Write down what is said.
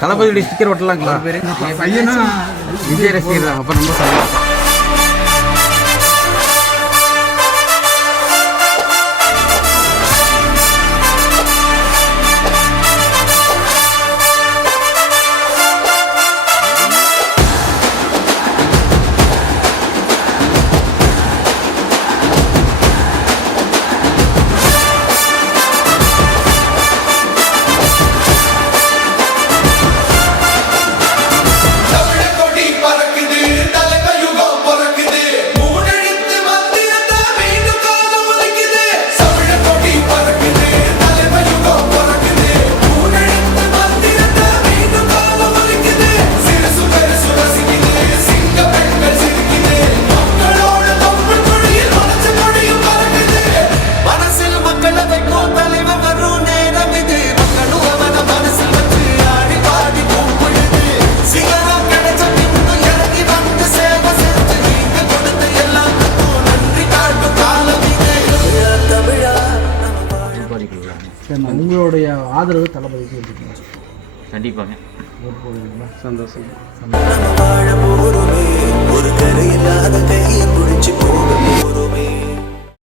தளபதி sticker ஒட்டலாங்களா? பையனா விஜய் ரசிகர் தான். அப்போ ரொம்ப சந்தோஷம். உங்களுடைய ஆதரவு தளபதிக்கு கண்டிப்பாங்க. சந்தோஷம். ஒரு கரையில்லாத கையை பிடிச்சி போக போறோமே.